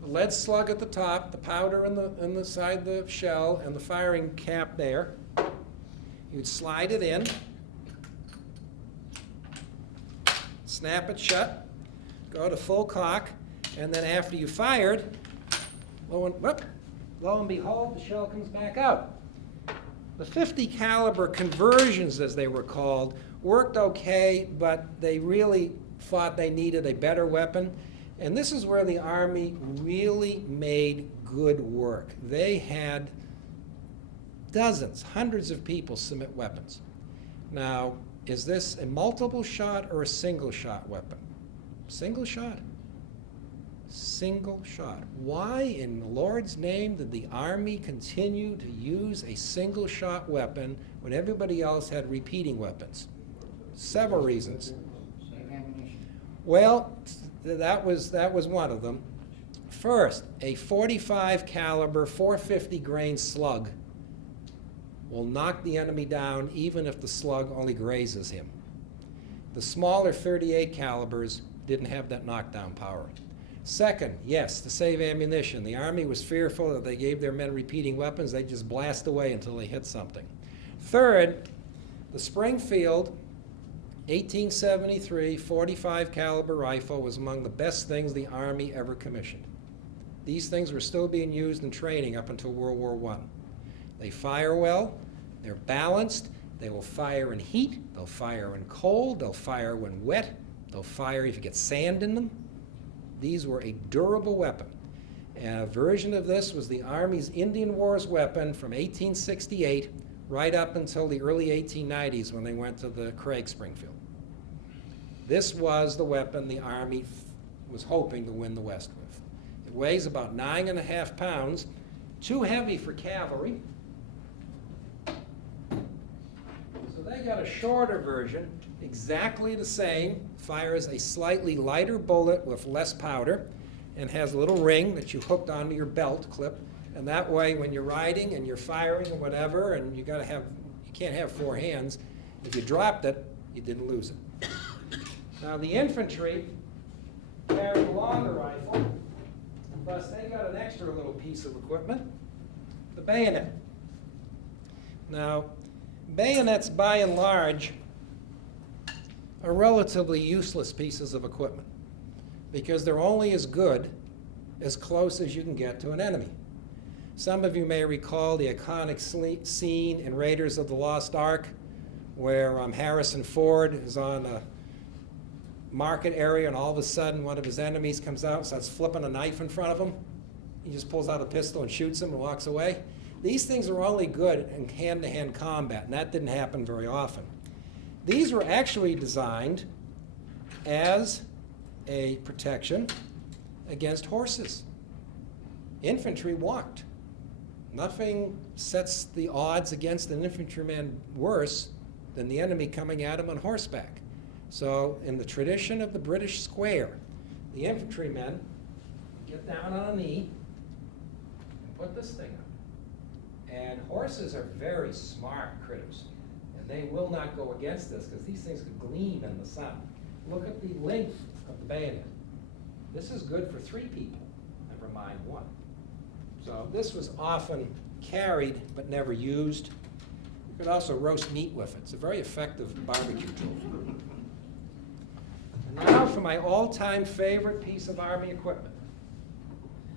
the lead slug at the top, the powder in the side of the shell, and the firing cap there. You'd slide it in, snap it shut, go to full cock, and then after you fired, lo and behold, the shell comes back out. The 50 caliber conversions, as they were called, worked okay, but they really thought they needed a better weapon. And this is where the Army really made good work. They had dozens, hundreds of people submit weapons. Now, is this a multiple shot or a single shot weapon? Single shot. Single shot. Why in the Lord's name did the Army continue to use a single shot weapon when everybody else had repeating weapons? Several reasons. Well, that was one of them. First, a 45 caliber 450 grain slug will knock the enemy down even if the slug only grazes him. The smaller 38 calibers didn't have that knockdown power. Second, yes, to save ammunition. The Army was fearful that they gave their men repeating weapons, they'd just blast away until they hit something. Third, the Springfield 1873 45 caliber rifle was among the best things the Army ever commissioned. These things were still being used in training up until World War I. They fire well, they're balanced, they will fire in heat, they'll fire in cold, they'll fire when wet, they'll fire if you get sand in them. These were a durable weapon. And a version of this was the Army's Indian-Wars weapon from 1868 right up until the early 1890s when they went to the Craig Springfield. This was the weapon the Army was hoping to win the West with. It weighs about 9.5 pounds, too heavy for cavalry. So they got a shorter version, exactly the same, fires a slightly lighter bullet with less powder, and has a little ring that you hooked onto your belt clip. And that way, when you're riding and you're firing or whatever, and you can't have four hands, if you dropped it, you didn't lose it. Now the infantry carried a longer rifle, plus they got an extra little piece of equipment, the bayonet. Now, bayonets by and large are relatively useless pieces of equipment because they're only as good as close as you can get to an enemy. Some of you may recall the iconic scene in Raiders of the Lost Ark where Harrison Ford is on a market area and all of a sudden one of his enemies comes out and starts flipping a knife in front of him. He just pulls out a pistol and shoots him and walks away. These things are only good in hand-to-hand combat, and that didn't happen very often. These were actually designed as a protection against horses. Infantry walked. Nothing sets the odds against an infantryman worse than the enemy coming at him on horseback. So in the tradition of the British square, the infantrymen get down on a knee, put this thing up. And horses are very smart critters, and they will not go against this because these things could gleam in the sun. Look at the length of the bayonet. This is good for 3 people, never mind 1. So this was often carried but never used. You could also roast meat with it. It's a very effective barbecue tool. And now for my all-time favorite piece of Army equipment.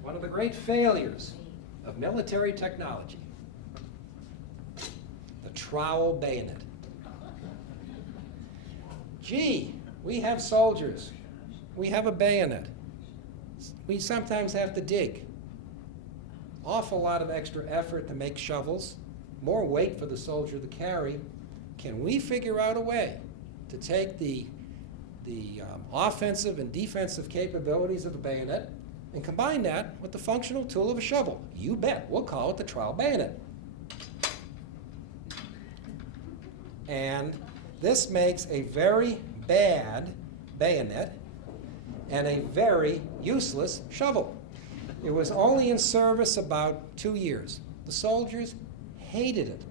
One of the great failures of military technology. The trowel bayonet. Gee, we have soldiers. We have a bayonet. We sometimes have to dig. Awful lot of extra effort to make shovels, more weight for the soldier to carry. Can we figure out a way to take the offensive and defensive capabilities of a bayonet and combine that with the functional tool of a shovel? You bet. We'll call it the trowel bayonet. And this makes a very bad bayonet and a very useless shovel. It was only in service about 2 years. The soldiers hated it.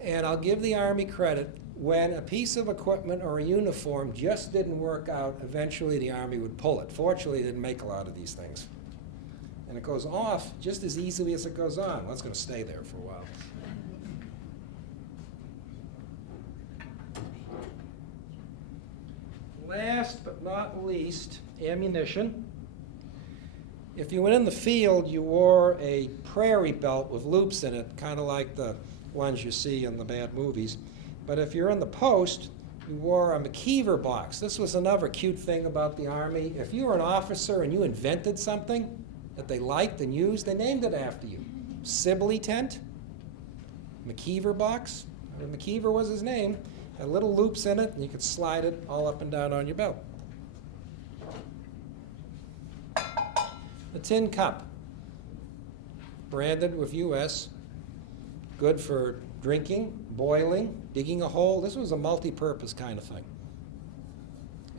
And I'll give the Army credit, when a piece of equipment or a uniform just didn't work out, eventually the Army would pull it. Fortunately, they didn't make a lot of these things. And it goes off just as easily as it goes on. Well, it's going to stay there for a while. Last but not least, ammunition. If you went in the field, you wore a prairie belt with loops in it, kind of like the ones you see in the bad movies. But if you're in the post, you wore a McKeever box. This was another cute thing about the Army. If you were an officer and you invented something that they liked and used, they named it after you. Sibley tent, McKeever box. McKeever was his name. Had little loops in it, and you could slide it all up and down on your belt. The tin cup, branded with U.S., good for drinking, boiling, digging a hole. This was a multi-purpose kind of thing.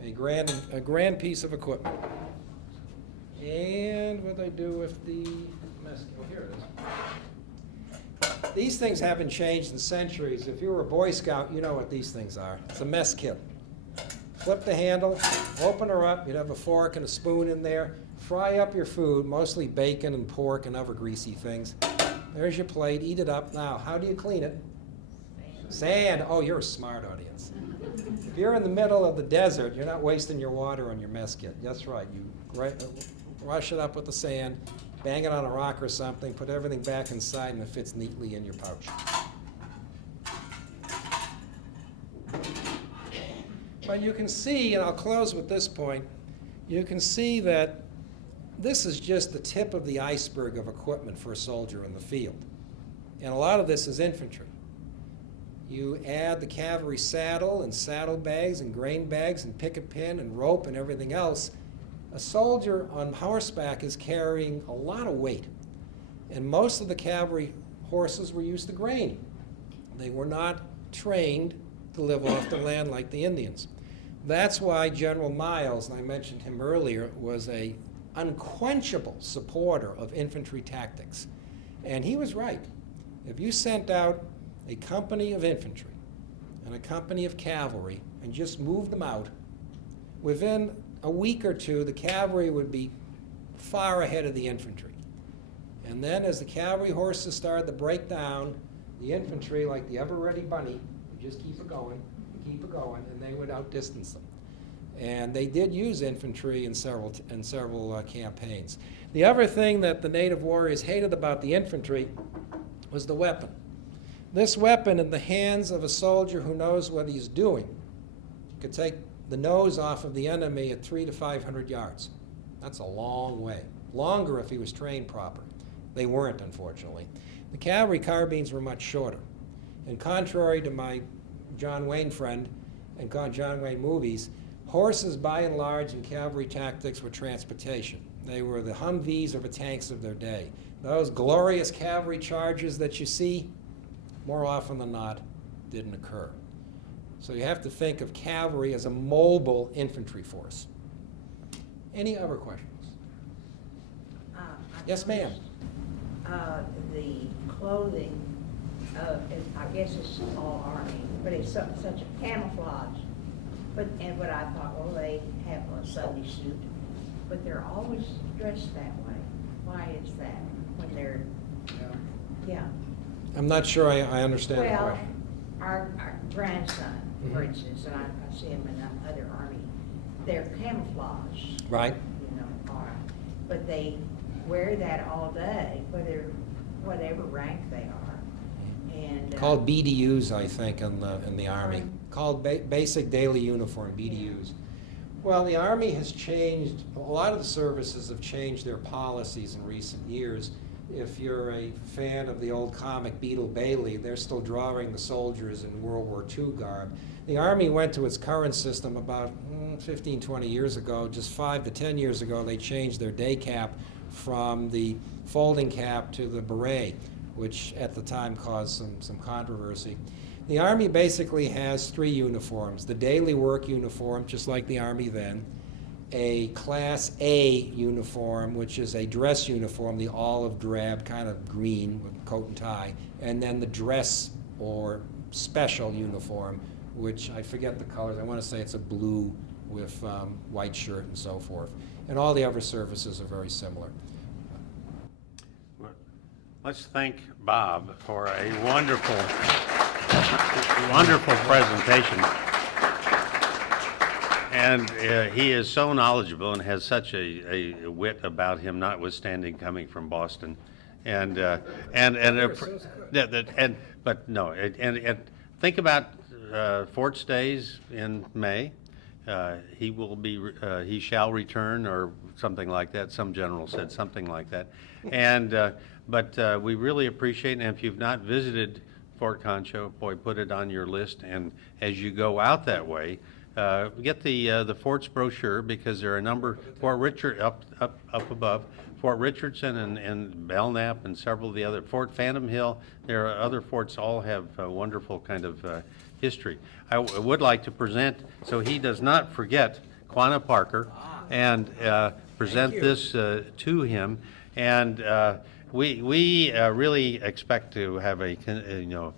A grand piece of equipment. And what do I do with the mess? Oh, here it is. These things haven't changed in centuries. If you were a Boy Scout, you know what these things are. It's a mess kit. Flip the handle, open her up, you'd have a fork and a spoon in there. Fry up your food, mostly bacon and pork and other greasy things. There's your plate, eat it up. Now, how do you clean it? Sand. Oh, you're a smart audience. If you're in the middle of the desert, you're not wasting your water on your mess kit. That's right. You wash it up with the sand, bang it on a rock or something, put everything back inside, and it fits neatly in your pouch. But you can see, and I'll close with this point, you can see that this is just the tip of the iceberg of equipment for a soldier in the field. And a lot of this is infantry. You add the cavalry saddle and saddlebags and grain bags and picket pin and rope and everything else. A soldier on horseback is carrying a lot of weight. And most of the cavalry horses were used to grain. They were not trained to live off the land like the Indians. That's why General Miles, and I mentioned him earlier, was a unquenchable supporter of infantry tactics. And he was right. If you sent out a company of infantry and a company of cavalry and just moved them out, within a week or two, the cavalry would be far ahead of the infantry. And then as the cavalry horses started to break down, the infantry, like the ever-ready bunny, would just keep it going, and they would outdistance them. And they did use infantry in several campaigns. The other thing that the native warriors hated about the infantry was the weapon. This weapon in the hands of a soldier who knows what he's doing could take the nose off of the enemy at 300 to 500 yards. That's a long way. Longer if he was trained proper. They weren't, unfortunately. The cavalry carbines were much shorter. And contrary to my John Wayne friend and John Wayne movies, horses by and large in cavalry tactics were transportation. They were the Humvees or the tanks of their day. Those glorious cavalry charges that you see, more often than not, didn't occur. So you have to think of cavalry as a mobile infantry force. Any other questions? Yes, ma'am. the clothing of, I guess it's all army, but it's such a camouflage. But I thought, well, they have a Sunday suit, but they're always dressed that way. Why is that? When they're, yeah. I'm not sure I understand the Well, question. our grandson, for Mhm. instance, and I see him in the other army, they're camouflage. Right. You know, are, but they wear that all day, whatever rank they are. And Called BDUs, I think, in the Army. Pardon? Called Basic Daily Uniform, BDUs. Well, the Army has changed, a lot of the services have changed their policies in recent years. If you're a fan of the old comic Beetle Bailey, they're still drawing the soldiers in World War II garb. The Army went to its current system about 15, 20 years ago. Just 5 to 10 years ago, they changed their day cap from the folding cap to the beret, which at the time caused some controversy. The Army basically has 3 uniforms: the daily work uniform, just like the Army then, a Class A uniform, which is a dress uniform, the olive drab kind of green with coat and tie, and then the dress or special uniform, which I forget the colors. I want to say it's a blue with white shirt and so forth. And all the other services are very similar. Let's thank Bob for a wonderful, wonderful presentation. And he is so knowledgeable and has such a wit about him, notwithstanding coming from Boston. And think about Fort's days in May. He shall return, or something like that. Some general said something like that. And but we really appreciate it. And if you've not visited Fort Concho, boy, put it on your list. And as you go out that way, get the fort's brochure, because there are a number. Fort Richard up above, Fort Richardson and Belknap and several of the other, Fort Phantom Hill. There are other forts, all have a wonderful kind of history. I would like to present, so he does not forget, Quanah Parker, and present this to him. And we really expect to have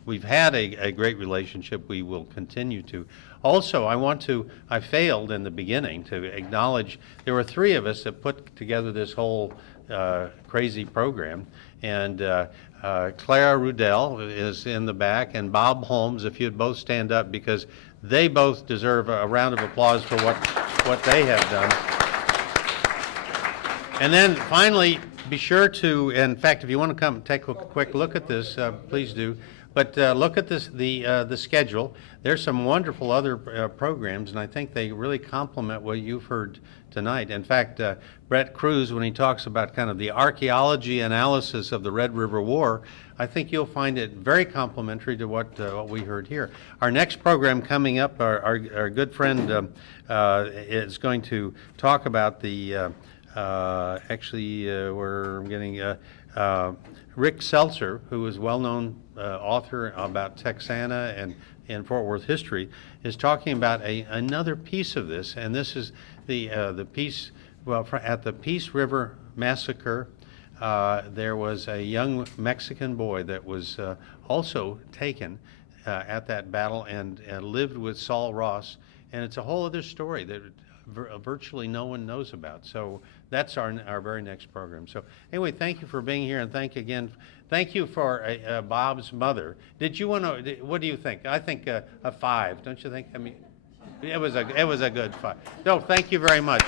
we've had a great relationship. We will continue to. Also, I failed in the beginning to acknowledge there were 3 of us that put together this whole crazy program. And Clara Rudell is in the back, and Bob Holmes, if you'd both stand up, because they both deserve a round of applause for what they have done. And then finally, be sure to, in fact, if you want to come take a quick look at this, please do. But look at this, the schedule. There's some wonderful other programs, and I think they really complement what you've heard tonight. In fact, Brett Cruz, when he talks about kind of the archaeology analysis of the Red River War, I think you'll find it very complementary to what we heard here. Our next program coming up, our good friend is going to talk about the, we're getting Rick Seltzer, who is well-known author about Texana and Fort Worth history, is talking about another piece of this, and this is the piece. Well, at the Peace River Massacre, there was a young Mexican boy that was also taken at that battle and lived with Saul Ross, and it's a whole other story that virtually no one knows about. So that's our very next program. So anyway, thank you for being here, and thank you for Bob's mother. Did you want to? What do you think? I think a 5, don't you think? I mean, it was a good 5. No, thank you very much.